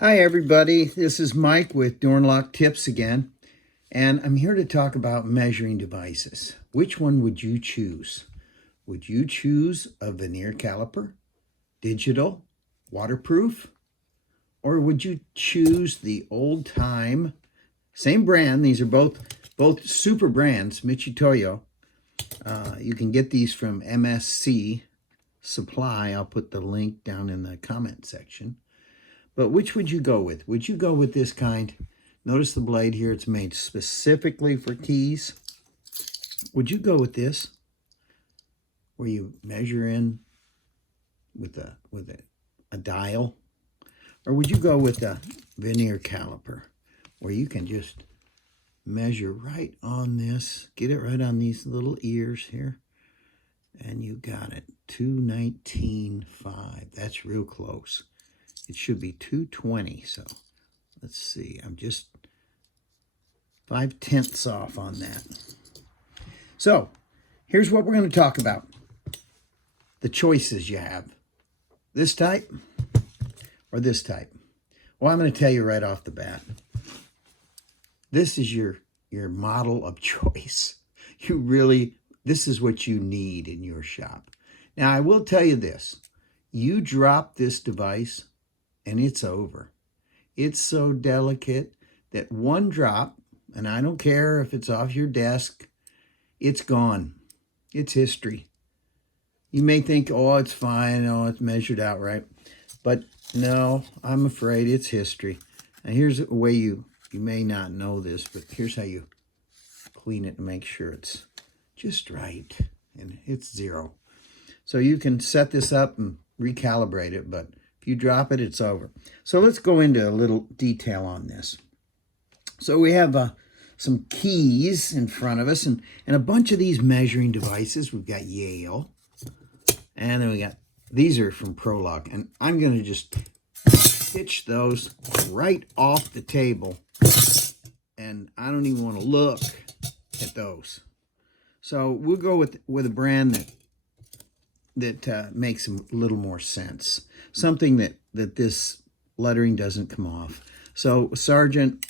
Hi everybody, this is Mike with Door and Lock Tips again, and I'm here to talk about measuring devices. Which one would you choose? Would you choose a veneer caliper, digital, waterproof, or would you choose the old time, same brand, these are both super brands, Michitoyo. You can get these from MSC Supply. I'll put the link down in the comment section. But which would you go with? Would you go with this kind? Notice the blade here, it's made specifically for keys. Would you go with this, where you measure in with a dial? Or would you go with a veneer caliper, where you can just measure right on this, get it right on these little ears here, and you got it, 219.5. That's real close. It should be 220, so let's see. I'm just 5/10 off on that. So here's what we're going to talk about. The choices you have. This type or this type. Well, I'm going to tell you right off the bat. This is your model of choice. This is what you need in your shop. Now, I will tell you this. You drop this device and it's over. It's so delicate that one drop, and I don't care if it's off your desk, it's gone. It's history. You may think, oh, it's fine, oh, it's measured out right. But no, I'm afraid it's history. And here's a way you may not know this, but here's how you clean it and make sure it's just right. And it's 0. So you can set this up and recalibrate it, but if you drop it, it's over. So let's go into a little detail on this. So we have some keys in front of us and a bunch of these measuring devices. We've got Yale, and then we got, these are from Paclock, and I'm going to just pitch those right off the table, and I don't even want to look at those. So we'll go with a brand that makes a little more sense. Something that this lettering doesn't come off. So Sargent,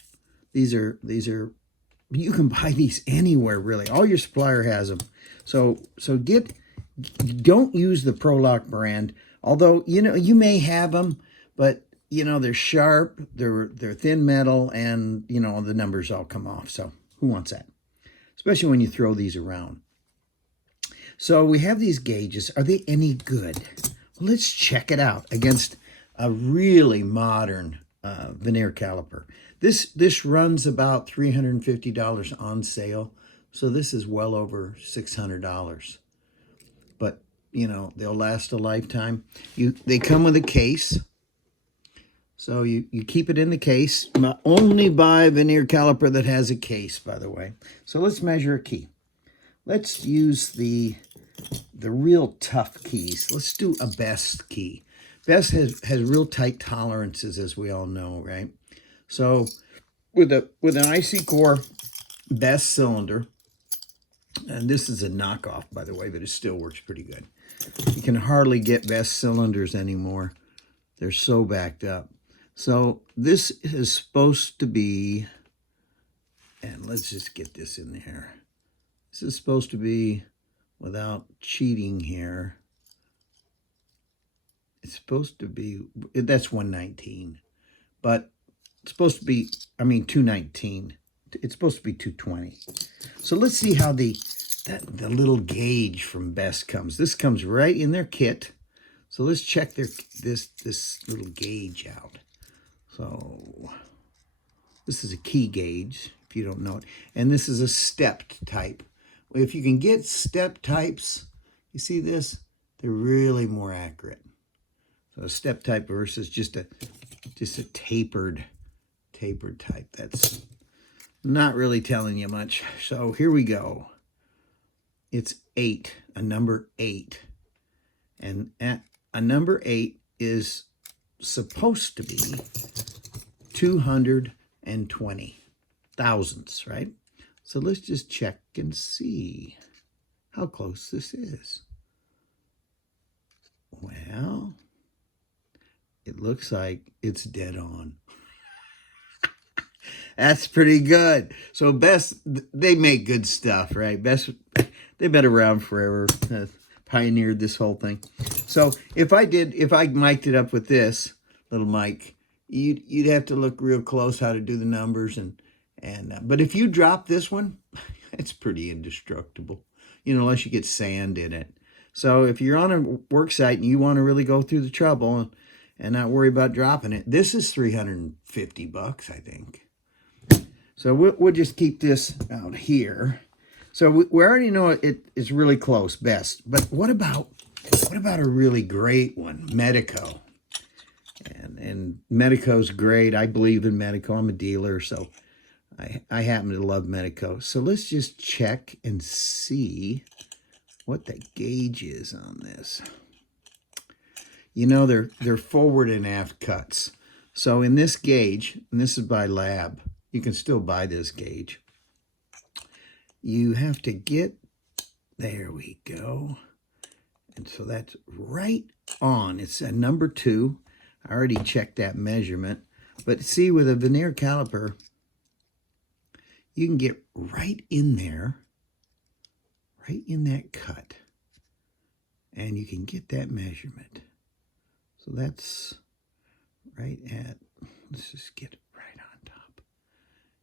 these are you can buy these anywhere really. All your supplier has them. So don't use the Paclock brand. Although you may have them, but they're sharp, they're thin metal, and the numbers all come off. So who wants that? Especially when you throw these around. So we have these gauges. Are they any good? Well, let's check it out against a really modern veneer caliper. This runs about $350 on sale. So this is well over $600. But, they'll last a lifetime. They come with a case. So you keep it in the case. Only buy a veneer caliper that has a case, by the way. So let's measure a key. Let's use the real tough keys. Let's do a best key. Best has real tight tolerances, as we all know, right? So with an IC core best cylinder, and this is a knockoff, by the way, but it still works pretty good. You can hardly get best cylinders anymore. They're so backed up. So this is supposed to be, and let's just get this in there. This is supposed to be, without cheating here, it's supposed to be, that's 119, but it's supposed to be, 219. It's supposed to be 220. So let's see how the little gauge from Best comes. This comes right in their kit. So let's check this little gauge out. So this is a key gauge, if you don't know it. And this is a stepped type. If you can get step types, you see this? They're really more accurate. So a step type versus just a tapered type. That's not really telling you much. So here we go. It's 8, a number 8. And a number 8 is supposed to be 220 thousandths, right? So let's just check and see how close this is. Well, it looks like it's dead on. That's pretty good. So Best, they make good stuff, right? Best, they've been around forever, pioneered this whole thing. So if I mic'd it up with this little mic, you'd have to look real close how to do the numbers, but if you drop this one, it's pretty indestructible, unless you get sand in it. So if you're on a work site and you want to really go through the trouble and not worry about dropping it, this is $350, I think. So we'll just keep this out here. So we already know it is really close, Best. But what about a really great one, Medico? And Medico's great. I believe in Medico. I'm a dealer, so I happen to love Medico. So let's just check and see what the gauge is on this. They're forward and aft cuts. So in this gauge, and this is by Lab, you can still buy this gauge. You have to get, there we go. And so that's right on. It's a number 2. I already checked that measurement. But see, with a veneer caliper, you can get right in there, right in that cut. And you can get that measurement. So that's right at, let's just get it right on top.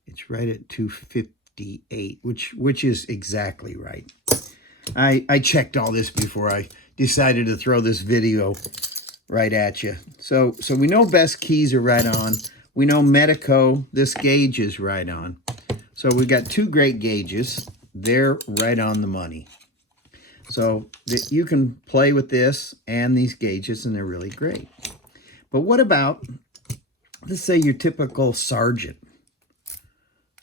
It's right at 258, which is exactly right. I checked all this before I decided to throw this video right at you. So we know Best keys are right on. We know Medico, this gauge is right on. So we got 2 great gauges. They're right on the money. So you can play with this and these gauges, and they're really great. But what about, let's say your typical Sargent.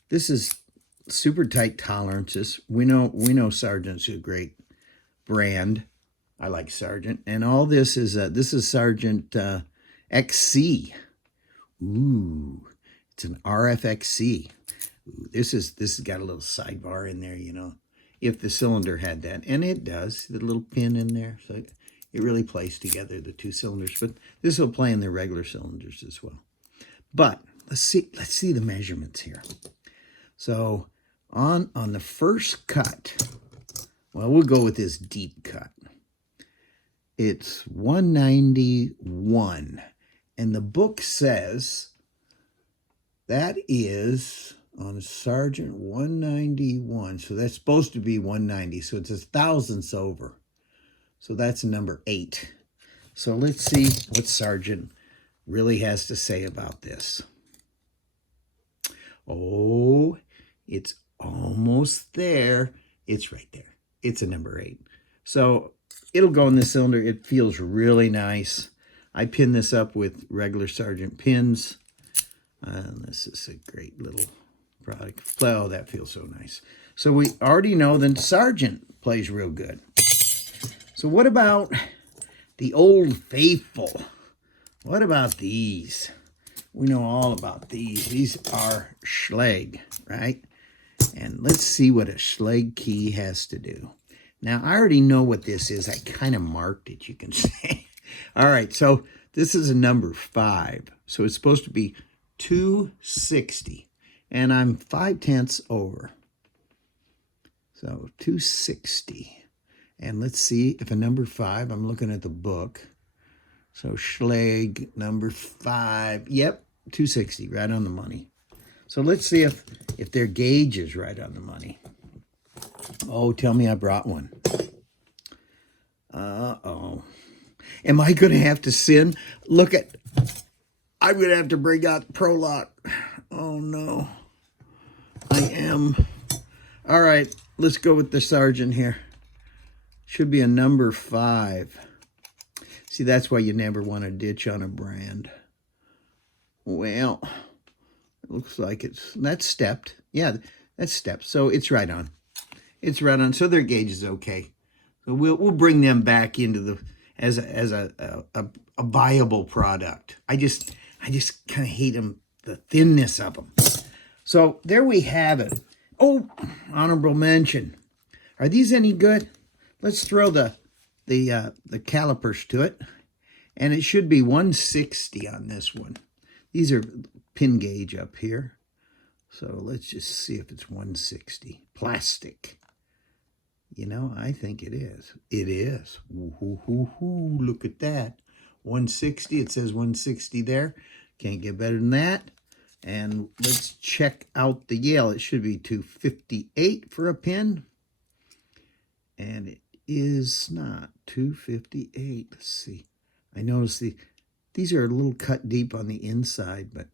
This is super tight tolerances. We know Sargent's a great brand. I like Sargent. And all this is Sargent XC. Ooh, it's an RF XC. Ooh, this has got a little sidebar in there, if the cylinder had that. And it does, the little pin in there. So it really plays together, the 2 cylinders. But this will play in the regular cylinders as well. But let's see the measurements here. So on the first cut, well, we'll go with this deep cut. It's 191. And the book says that is on a Sargent 191. So that's supposed to be 190. So it's a thousandths over. So that's number 8. So let's see what Sargent really has to say about this. Oh, it's almost there. It's right there. It's a number 8. So it'll go in the cylinder. It feels really nice. I pin this up with regular Sargent pins. This is a great little product. Oh, that feels so nice. So we already know that Sargent plays real good. So what about the Old Faithful? What about these? We know all about these. These are Schlage, right? And let's see what a Schlage key has to do. Now, I already know what this is. I kind of marked it, you can say. All right, so this is a number 5. So it's supposed to be 260. And I'm 5/10 over. So 260. And let's see if a number 5, I'm looking at the book. So Schlage number 5. Yep, 260, right on the money. So let's see if their gauge is right on the money. Oh, tell me I brought one. Uh-oh. Am I going to have to sin? Look at, I'm going to have to bring out Paclock. Oh, no. I am. All right, let's go with the Sargent here. Should be a number 5. See, that's why you never want to ditch on a brand. Well, it looks like that's stepped. Yeah, that's stepped. So it's right on. It's right on. So their gauge is okay. So we'll bring them back into the as a viable product. I just kind of hate them, the thinness of them. So there we have it. Oh, honorable mention. Are these any good? Let's throw the calipers to it. And it should be 160 on this one. These are pin gauge up here. So let's just see if it's 160. Plastic. You know, I think it is. It is. Ooh, look at that. 160. It says 160 there. Can't get better than that. And let's check out the Yale. It should be 258 for a pin. And it is not 258. Let's see. I notice these are a little cut deep on the inside, but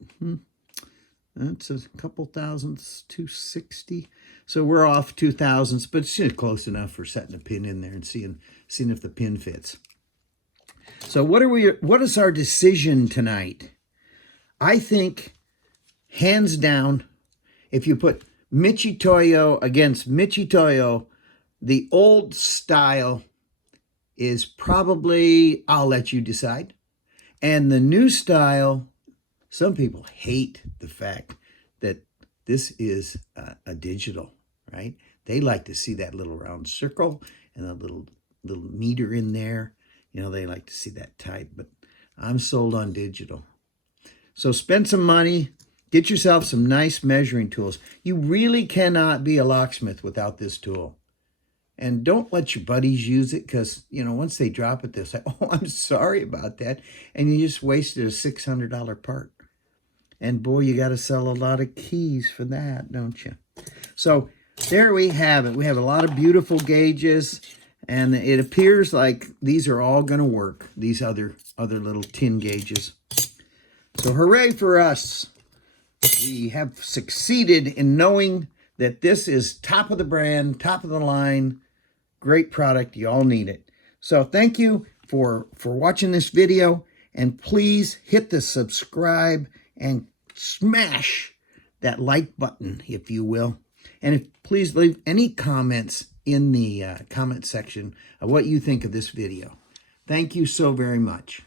that's a couple thousandths, 260. So we're off 2 thousandths, but it's close enough for setting a pin in there and seeing if the pin fits. So what is our decision tonight? I think, hands down, if you put Michitoyo against Michitoyo, the old style is probably, I'll let you decide. And the new style, some people hate the fact that this is a digital, right? They like to see that little round circle and a little meter in there. You know, they like to see that type, but I'm sold on digital. So spend some money, get yourself some nice measuring tools. You really cannot be a locksmith without this tool. And don't let your buddies use it because, you know, once they drop it, they'll say, oh, I'm sorry about that. And you just wasted a $600 part. And boy, you got to sell a lot of keys for that, don't you? So there we have it. We have a lot of beautiful gauges. And it appears like these are all going to work, these other little tin gauges. So hooray for us. We have succeeded in knowing that this is top of the brand, top of the line, great product. You all need it. So thank you for watching this video. And please hit the subscribe and smash that like button, if you will. And please leave any comments in the comment section of what you think of this video. Thank you so very much.